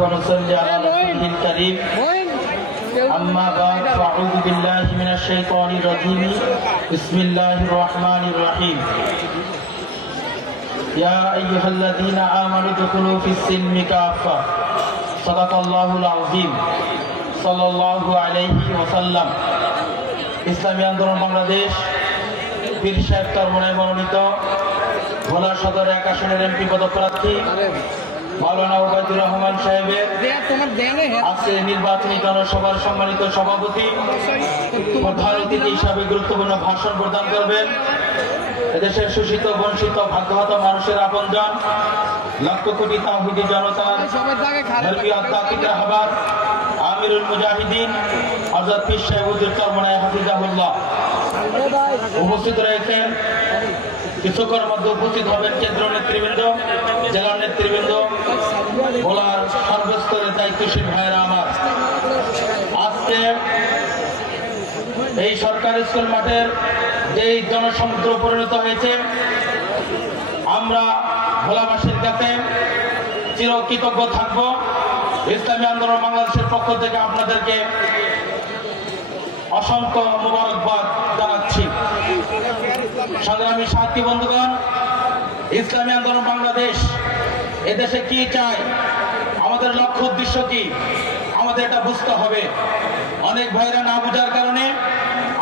ونصلي على رسوله الكريم أما بعد فأعوذ بالله من الشيطان الرجيم بسم الله الرحمن الرحيم يا أيها الذين آمنوا ادخلوا في السلم كافة صدق الله العظيم صلى الله عليه وسلم ইসলামী আন্দোলন বাংলাদেশ পীর সাহেব চরমনায় মনোনীত ভোলা সদর 1 আসনের এমপি পদপ্রার্থী মাওলানা ওবায়দুর রহমান সাহেবের আজকে নির্বাচনী জনসভার সম্মানিত সভাপতি প্রধান অতিথি হিসাবে গুরুত্বপূর্ণ ভাষণ প্রদান করবেন এদেশের শোষিত বঞ্চিত ভাগ্যহত মানুষের আপনজন লক্ষ কোটি তাওহীদি জনতার রাহবার আমিরুল মুজাহিদিন হযরত পীর সাহেব হুজুর চরমনায় হাফিজাহুল্লাহ উপস্থিত রয়েছেন। কিছুক্ষণের মধ্যে উপস্থিত হবেন কেন্দ্র নেতৃবৃন্দ, জেলা নেতৃবৃন্দ, ভোলার সর্বস্তরের দায়িত্বশীল ভাইয়েরা আমার। আজকে এই সরকারি স্কুল মাঠের যেই জনসমুদ্র পরিণত হয়েছে, আমরা ভোলাবাসীর কাছে চিরকৃতজ্ঞ থাকব। ইসলামী আন্দোলন বাংলাদেশের পক্ষ থেকে আপনাদেরকে অসংখ্য মোবারকবাদ জানাচ্ছি। সংগ্রামী সাথী বন্ধুগণ, ইসলামী আন্দোলন বাংলাদেশ এদেশে কি চায়, আমাদের লক্ষ্য উদ্দেশ্য কি, আমাদের এটা বুঝতে হবে। অনেক ভাইরা না বুঝার কারণে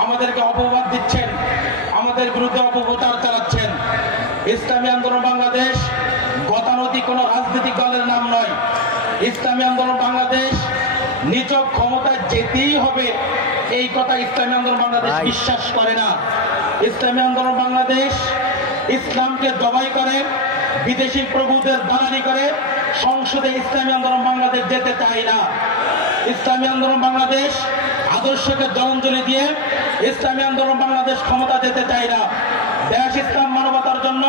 আমাদেরকে অপবাদ দিচ্ছেন, আমাদের বিরুদ্ধে অপপ্রচার চালাচ্ছেন। ইসলামী আন্দোলন বাংলাদেশ গতানুগতিক কোনো রাজনৈতিক দলের নাম নয়। ইসলামী আন্দোলন বাংলাদেশ নিছক ক্ষমতায় যেতেই হবে এই কথা ইসলামী আন্দোলন বাংলাদেশ বিশ্বাস করে না। ইসলামী আন্দোলন বাংলাদেশ ইসলামকে জবাই করে, বিদেশি প্রভুদের দালালি করে সংসদে ইসলামী আন্দোলন বাংলাদেশ যেতে চায় না। ইসলামী আন্দোলন বাংলাদেশ আদর্শকে জলাঞ্জলি দিয়ে ইসলামী আন্দোলন বাংলাদেশ ক্ষমতা যেতে চায় না। দেশ ইসলাম মানবতার জন্য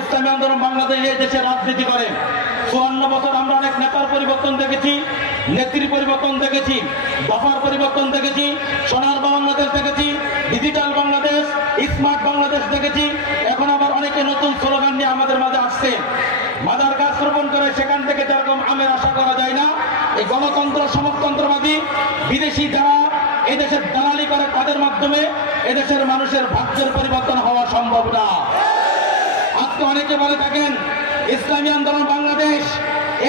ইসলামী আন্দোলন বাংলাদেশ এই দেশে রাজনীতি করে। 54 বছর আমরা অনেক নেতার পরিবর্তন দেখেছি, নেত্রীর পরিবর্তন দেখেছি, দফার পরিবর্তন দেখেছি, সোনার বাংলাদেশ দেখেছি, ডিজিটাল বাংলাদেশ, স্মার্ট বাংলাদেশ দেখেছি। এখন আবার অনেকে নতুন স্লোগান নিয়ে আমাদের মাঝে আসছে। মাদার গাছ রোপণ করে সেখান থেকে যেরকম আমের আশা করা যায় না, এই গণতন্ত্র সমাজতন্ত্রবাদী বিদেশি যারা এদেশের দালালি করে তাদের মাধ্যমে এদেশের মানুষের ভাগ্যের পরিবর্তন হওয়া সম্ভব না। আজকে অনেকে বলে থাকেন ইসলামী আন্দোলন বাংলাদেশ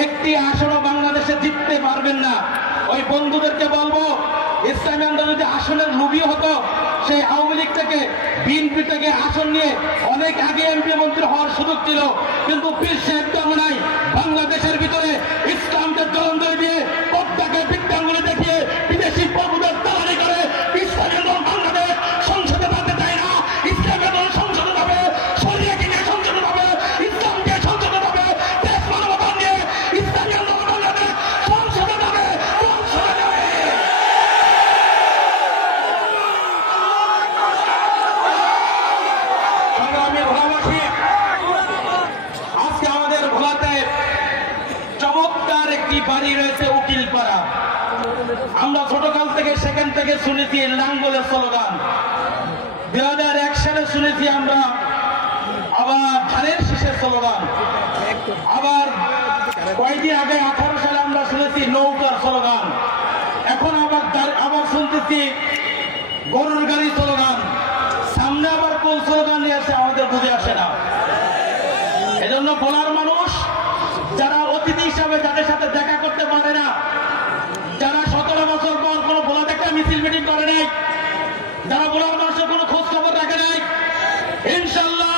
একটি আসনও বাংলাদেশে জিততে পারবেন না। ওই বন্ধুদেরকে বলবো, ইসলামী আন্দোলন যদি আসনের লুবি হতো, সেই আওয়ামী লীগ থেকে বিএনপি থেকে আসন নিয়ে অনেক আগে এমপি মন্ত্রী হওয়ার সুযোগ ছিল, কিন্তু পীর সাহেব চরমনায় বাংলাদেশের ভিতরে ইসলামকে জলাঞ্জলি দিয়ে পদ্মাকে বৃত্তাঙ্গুলি দেখিয়ে বিদেশি প্রভুদের দালালি করে ইসলামী আন্দোলন বাংলাদেশ সংসদে যেতে চায় না। ইসলামী আন্দোলন সংসদে যাবে, শরিয়াকে নিয়ে সংসদে যাবে, ইসলামকে সংসদে যাবে, দেশ মানবতা নিয়ে ইসলামী আন্দোলন বাংলাদেশ সংসদে যাবে, সংসদে যাবে। সংগ্রামী ভোলাবাসী, আজকে আমাদের ভোলাতে চমৎকার একটি বাড়ি রয়েছে উকিলপাড়া। আমরা ছোটকাল থেকে সেখান থেকে শুনেছি লাঙ্গলের স্লোগান। 2001 সালে শুনেছি আমরা আবার ধানের শীষের স্লোগান। আবার কয়েকদিন আগে 18 সালে আমরা শুনেছি নৌকার স্লোগান। এখন আবার শুনতেছি গরুর গাড়ি স্লোগান। সামনে আবার কোন স্লোগান নিয়ে আসে আমাদের বুঝে আসে না। এজন্য ভোলার মানুষ যারা অতিথি হিসাবে যাদের সাথে দেখা করতে পারে না, যারা 17 বছর পর কোনো ভোলাতে একটা মিছিল মিটিং করে নাই, যারা ভোলার মানুষের কোনো খোঁজ খবর রাখে নাই, ইনশাল্লাহ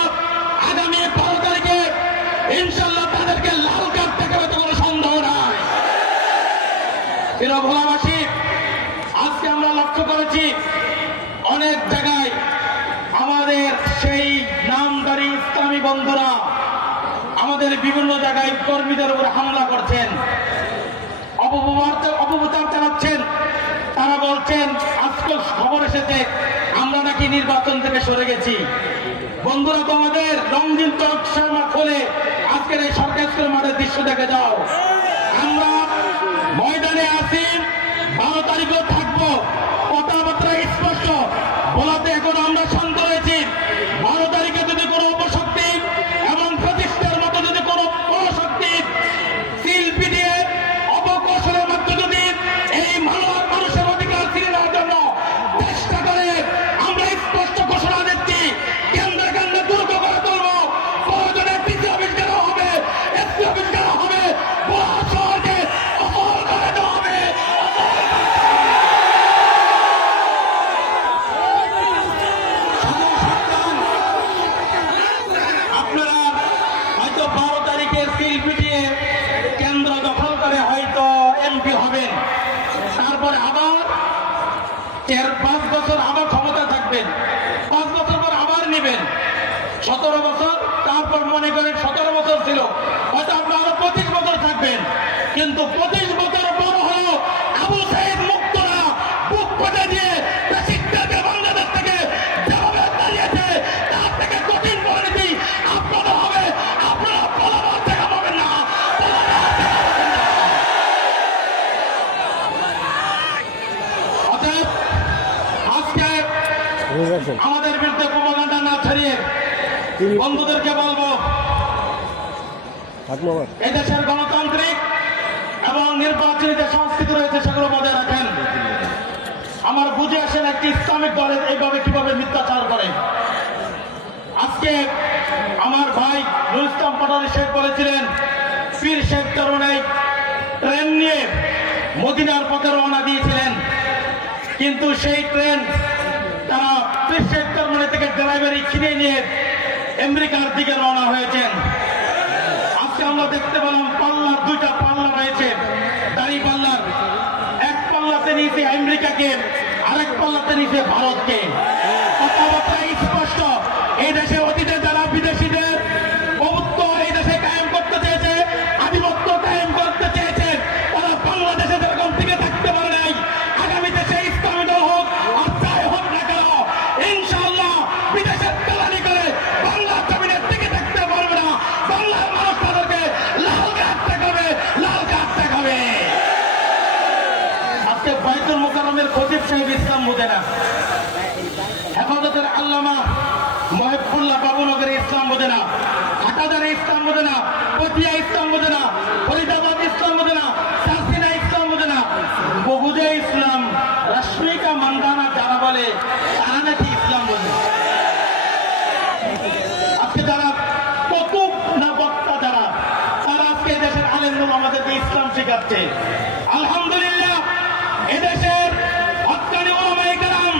আগামী 12 তারিখে ইনশাল্লাহ তাদেরকে লাল কার্ড দেখাবে তো কোনো সন্দেহ নাই। প্রিয় ভোলাবাসী, আজকে আমরা লক্ষ্য করেছি অনেক জায়গায় আমাদের সেই নামধারী ইসলামী বন্ধুরা আমাদের বিভিন্ন জায়গায় কর্মীদের উপর হামলা করছেন, অপপ্রচার চালাচ্ছেন। তারা বলছেন আজকে খবর এসেছে আমরা নাকি নির্বাচন থেকে সরে গেছি। বন্ধুরা, তোমাদের রঙিন চশমা খুলে আজকের এই সরকারি স্কুল মাঠের দৃশ্য দেখে যাও। আমরা ময়দানে আছি, 12 তারিখেও থাকবো। কথাবার্তা স্পষ্ট। বলাতে এখন আমরা শান্ত রয়েছি। 12 তারিখে যদি কোনো অপশক্তি এবং প্রতিষ্ঠার মতো যদি কোনো অপশক্তি সিল পিটিয়ে করে হয়তো এমপি হবেন, তারপরে আবার 4-5 বছর আবার ক্ষমতা থাকবেন, 5 বছর পর আবার নেবেন, 17 বছর, তারপর মনে করেন 17 বছর ছিল, হয়তো আপনার আরো 25 বছর থাকবেন। কিন্তু 25 বছর বড় হলো আবু সাইদ মুক্তরা বুক পেতে দিয়ে বেশিরভাগকে বাংলাদেশ থেকে যেভাবে দাঁড়িয়েছে তার থেকে কঠিন পরিণতি আপনাদের হবে। আপনারা পালাবার জায়গা পাবেন না, অতএব আজকে আমাদের বিরুদ্ধে প্রোপাগান্ডা না ছড়িয়ে বন্ধুদেরকে বলবো, এই দেশের গণতান্ত্রিক এবং নির্বাচনী যে সংস্কৃতি রয়েছে সেগুলো বজায় রাখেন। আমার বুঝে আসেন একটি ইসলামিক দলের এইভাবে কিভাবে মিথ্যাচার করে। আজকে আমার ভাই নুরুল ইসলাম পাটোয়ারি শেখ বলেছিলেন পীর শেখ চরমনাই ট্রেন নিয়ে মদিনার পথে রওনা দিয়েছিলেন, কিন্তু সেই ট্রেন তারা পীর শেখ চরমনাই থেকে ড্রাইভারি কিনে নিয়ে আমেরিকার দিকে রওনা হয়েছেন। আজকে আমরা দেখতে পেলাম পাল্লার 2টা পাল্লা রয়েছে, দাড়ি পাল্লার, এক পাল্লাতে নিয়েছে আমেরিকাকে, আরেক পাল্লাতে নিয়েছে ভারতকে। কথাবার্তা স্পষ্ট, এই দেশে অতীতে যারা বিদেশিদের প্রভুত্ব এই দেশে কায়েম করতে চেয়েছে, আধিপত্য কায়েম করতে চেয়েছে, তারা বাংলাদেশে যেরকম টিকে থাকতে পারে নাই, আগামীতে সেই ইসলামী দল হোক আর যাই হোক না কেন, ইনশাআল্লাহ বিদেশের দালালি করে বাংলা জমিনে টিকে থাকতে পারবে না। বাংলার মানুষ তাদেরকে লাল কার্ড দেখাবে, লাল কার্ড দেখাবে। আজকে বাইতুল মোকাররমের খতিব সাহেব ইসলাম বোঝে না, হেফাজতের আল্লামা মহিবুল্লাহ বাবুনগরে ইসলাম বোঝে না, হাটাজারে ইসলাম বোঝে না, পটিয়া ইসলাম বোঝে না, ফরিদাবাদ ইসলাম বোঝে না, চাষিনা ইসলাম বোঝে না, বহুজে ইসলাম, রশ্মিকা মান্দানা যারা বলে তারা নাকি ইসলাম বোঝে। আজকে যারা কতুব না বক্তা যারা, তারা আজকে দেশের আলেমুল আমাদেরকে ইসলাম শেখাচ্ছে। আলহামদুলিল্লাহ এদেশের হক্কানি ওলামায়ে কেরাম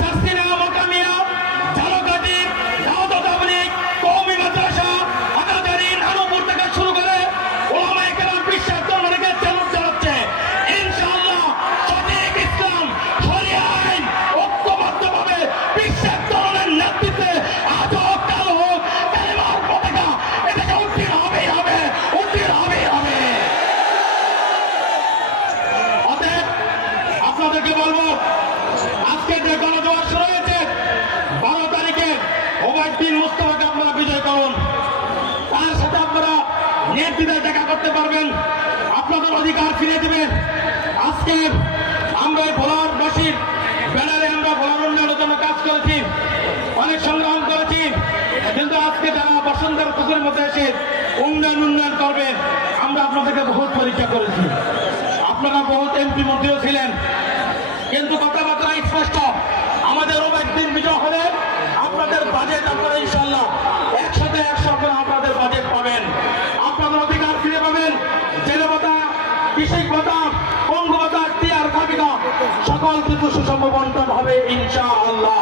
সাসিনা মোকামিয়া ঝালকাঠি দাউদ তাবলীগ কওমি মাদ্রাসা হাটাজারি নানুপুর থেকে শুরু করে ওলামায়ে কেরাম বিশ্বাস ধর্মকে চ্যালেঞ্জ জানাচ্ছে। ইনশাআল্লাহ সঠিক ইসলাম শরিয়া আইন ঐক্যবদ্ধভাবে বিশ্বাস ধর্মের নেতৃত্বে আজ হোক কাল হোক কালেমার পতাকা এদেশে উত্তীর্ণ হবেই হবে, উত্তীর্ণ হবেই হবে। অতএব আপনাদেরকে বলবো, আজকে যে গণজোয়ার শুরু হয়েছে 12 তারিখে ওবায়দুদ্দিন মুস্তফাকে আপনারা বিজয় করুন, তার সাথে আপনারা নির্দ্বিধায় দেখা করতে পারবেন, আপনাদের অধিকার ফিরে দেবেন। আজকে আমরা এই ভোলারবাসীর ব্যানারে আমরা ভোলার উন্নয়নের জন্য কাজ করেছি, অনেক সংগ্রাম করেছি, কিন্তু আজকে যারা বসুন্ধরা পুকুরের মধ্যে এসে উন্নয়ন করবে, আমরা আপনাদেরকে বহুত পরীক্ষা করেছি, আপনারা বহুত এমপি মন্ত্রীও ছিলেন, কিন্তু কথাবার্তা স্পষ্ট। আমাদের ওবায়দুদ্দিন বিজয় হলে আপনাদের বাজেট আপনারা ইনশাআল্লাহ 100 আপনারা আপনাদের বাজেট পাবেন, আপনাদের অধিকার ফিরে পাবেন। জেলে ভাতা, কৃষক ভাতা, পঙ্গু ভাতা, টিআর খাবিকা সকল কিছু সুষম বন্টন হবে ইনশাআল্লাহ।